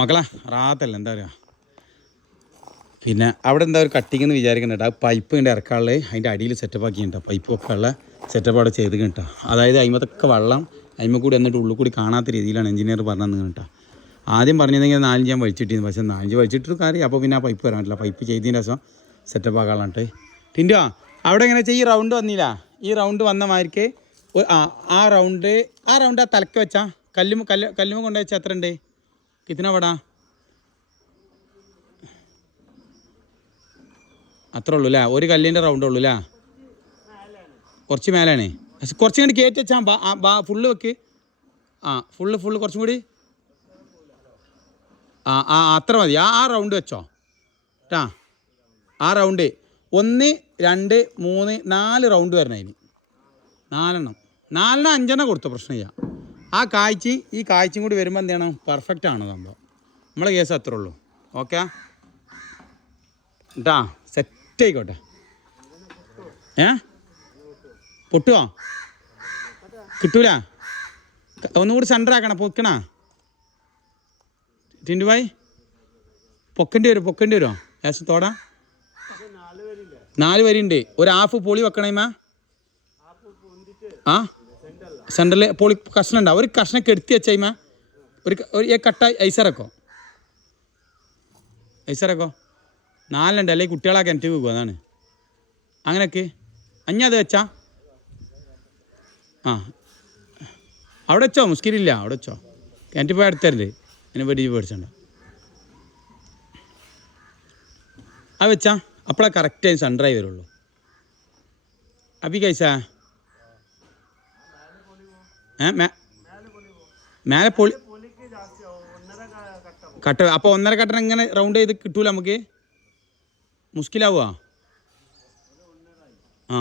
മക്കളെ റാത്തല്ല എന്താ പറയുക പിന്നെ അവിടെ എന്താ ഒരു കട്ടിങ് എന്ന് വിചാരിക്കുന്നുണ്ട് ആ പൈപ്പ് ഇങ്ങനെ ഇറക്കാനുള്ള അതിന്റെ അടിയിൽ സെറ്റപ്പ് ആക്കിയിട്ടുണ്ട് പൈപ്പ് ഒക്കെ ഉള്ള സെറ്റപ്പ് അവിടെ ചെയ്ത് കേട്ടോ അതായത് അതിമത്തൊക്കെ വെള്ളം അതിമ കൂടി എന്നിട്ട് ഉള്ളിൽ കൂടി കാണാത്ത രീതിയിലാണ് എഞ്ചിനീയർ പറഞ്ഞത് കേട്ടോ ആദ്യം പറഞ്ഞതെങ്കിൽ നാലഞ്ച് ഞാൻ വലിച്ചിട്ടിരുന്നു. പക്ഷേ നാലഞ്ച് വലിച്ചിട്ട് കാര്യം അപ്പോൾ പിന്നെ ആ പൈപ്പ് വരാൻ പറ്റില്ല പൈപ്പ് ചെയ്തതിന്റെ ശേഷം സെറ്റപ്പ് ആക്കാനുള്ളത് ടിൻഡോ അവിടെ എങ്ങനെ വെച്ചാൽ ഈ റൗണ്ട് വന്നില്ല? ഈ റൗണ്ട് വന്ന മാതിരിക്ക് ആ ആ റൗണ്ട് ആ റൗണ്ട് ആ തലക്ക് വെച്ചാൽ കല്ലും കല്ല് കല്ലുമ കൊണ്ടുവച്ചാൽ എത്ര ഉണ്ട് കിത്തിന വട അത്ര ഉള്ളൂ അല്ലേ ഒരു കല്ലിന്റെ റൗണ്ട് ഉള്ളൂ അല്ലേ കുറച്ച് മേലാണ് കുറച്ച് കണ്ട് കയറ്റി വെച്ചാൽ ബാ ബാ ഫുള്ള് വെക്ക്. ആ ഫുള്ള് ഫുള്ള് കുറച്ചും കൂടി. ആ ആ അത്ര മതി. ആ ആ റൗണ്ട് വെച്ചോ. ആ ആ റൗണ്ട് ഒന്ന് രണ്ട് മൂന്ന് നാല് റൗണ്ട് വരണം അതിന് നാലെണ്ണം. നാലെണ്ണം അഞ്ചെണ്ണം കൊടുത്തോ പ്രശ്നമില്ല ആ കാഴ്ച ഈ കാഴ്ചയും കൂടി വരുമ്പോൾ എന്താണ്? പെർഫെക്റ്റ് ആണ് സംഭവം. നമ്മളെ കേസ് അത്രേ ഉള്ളൂ. ഓക്കെ കേട്ടാ സെറ്റ് ആയിക്കോട്ടെ. ഏ? പൊട്ടുവോ? കിട്ടൂല? ഒന്നുകൂടി സെന്റർ ആക്കണം പൊക്കണ? ടിൻഡു ഭായ് പൊക്കേണ്ടി വരും പൊക്കേണ്ടി വരുമോ ഏകദേശം തോടാ. നാല് വരി ഉണ്ട് ഒരു ഹാഫ് പൊളി വെക്കണേമാ ആ? സെന്ററിൽ പൊളി കഷ്ണം ഉണ്ടാവും ഒരു കഷ്ണം കെടുത്തി വെച്ചൈമ ഒരു ഒരു കട്ട ഐസറക്കോ ഐസറക്കോ നാലുണ്ട് അല്ലെങ്കിൽ കുട്ടികളൊക്കെ കിണറ്റ് പോകും. അതാണ്. അങ്ങനെയൊക്കെ. അഞ്ഞത് വെച്ചാ? ആ. അവിടെ വെച്ചോ? മുസ്കിരില്ല അവിടെ വെച്ചോ? കിണറ്റ് പോയി അടുത്തരുത് എന്നെ വെടി പേടിച്ചണ്ട. ആ വെച്ചാ? അപ്പോഴാ കറക്റ്റായി സൺഡ്രൈവ് വരുള്ളൂ. അപ്പി കഴിച്ചാ മേലെ പൊളി കട്ട അപ്പോൾ ഒന്നര കട്ടൻ ഇങ്ങനെ റൗണ്ട് ചെയ്ത് കിട്ടൂല നമുക്ക്? മുസ്കിലാവുക ആ.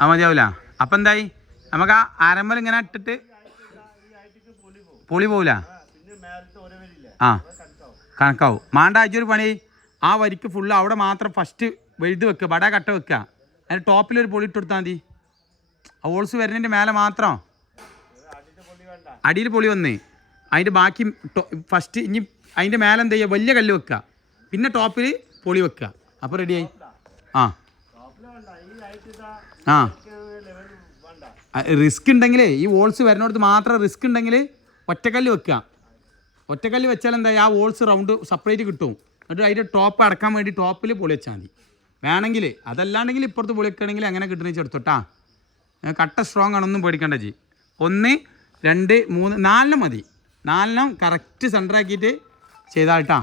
ആ മതിയാവില്ല അപ്പം എന്തായി? നമുക്ക് ആ ആരമ്പൽ ഇങ്ങനെ ഇട്ടിട്ട് പൊളി പോവില്ല ആ. കണക്കാവും. മാണ്ട ഒരു പണി ആ വരിക്ക് ഫുള്ള് അവിടെ മാത്രം ഫസ്റ്റ് വലുത് വെക്കുക ബട കട്ട വെക്കുക അതിന് ടോപ്പിലൊരു പൊളി ഇട്ട് കൊടുത്താൽ മതി. ആ ഹോൾസ് വരുന്നതിന്റെ മേലെ മാത്രം. അടിയിൽ പൊളി വന്നേ. അതിന്റെ ബാക്കി ഫസ്റ്റ് ഇനി അതിന്റെ മേലെ എന്ത് ചെയ്യുക? വലിയ കല്ല് വെക്കുക. പിന്നെ ടോപ്പിൽ പൊളി വെക്കുക. അപ്പോൾ റെഡിയായി ആ. ആ. റിസ്ക് ഉണ്ടെങ്കിൽ ഈ വോൾസ് വരുന്നിടത്ത് മാത്രം റിസ്ക് ഉണ്ടെങ്കിൽ ഒറ്റക്കല്ല് വെക്കുക. ഒറ്റക്കല്ല് വെച്ചാൽ എന്താ ആ വോൾസ് റൗണ്ട് സെപ്പറേറ്റ് കിട്ടും. എന്നിട്ട് അതിന്റെ ടോപ്പ് അടക്കാൻ വേണ്ടി ടോപ്പിൽ പൊളി വെച്ചാൽ മതി. വേണമെങ്കിൽ അതല്ലാണ്ടെങ്കിൽ ഇപ്പുറത്ത് പൊളിക്കണമെങ്കിൽ അങ്ങനെ കിട്ടണമെന്ന് ചെടുത്തോട്ടാ കട്ട സ്ട്രോങ് ആണൊന്നും പേടിക്കണ്ട ജി. ഒന്ന് രണ്ട് മൂന്ന് നാലിനും മതി. നാലിനും കറക്റ്റ് സെന്ററാക്കിയിട്ട് ചെയ്താട്ടാ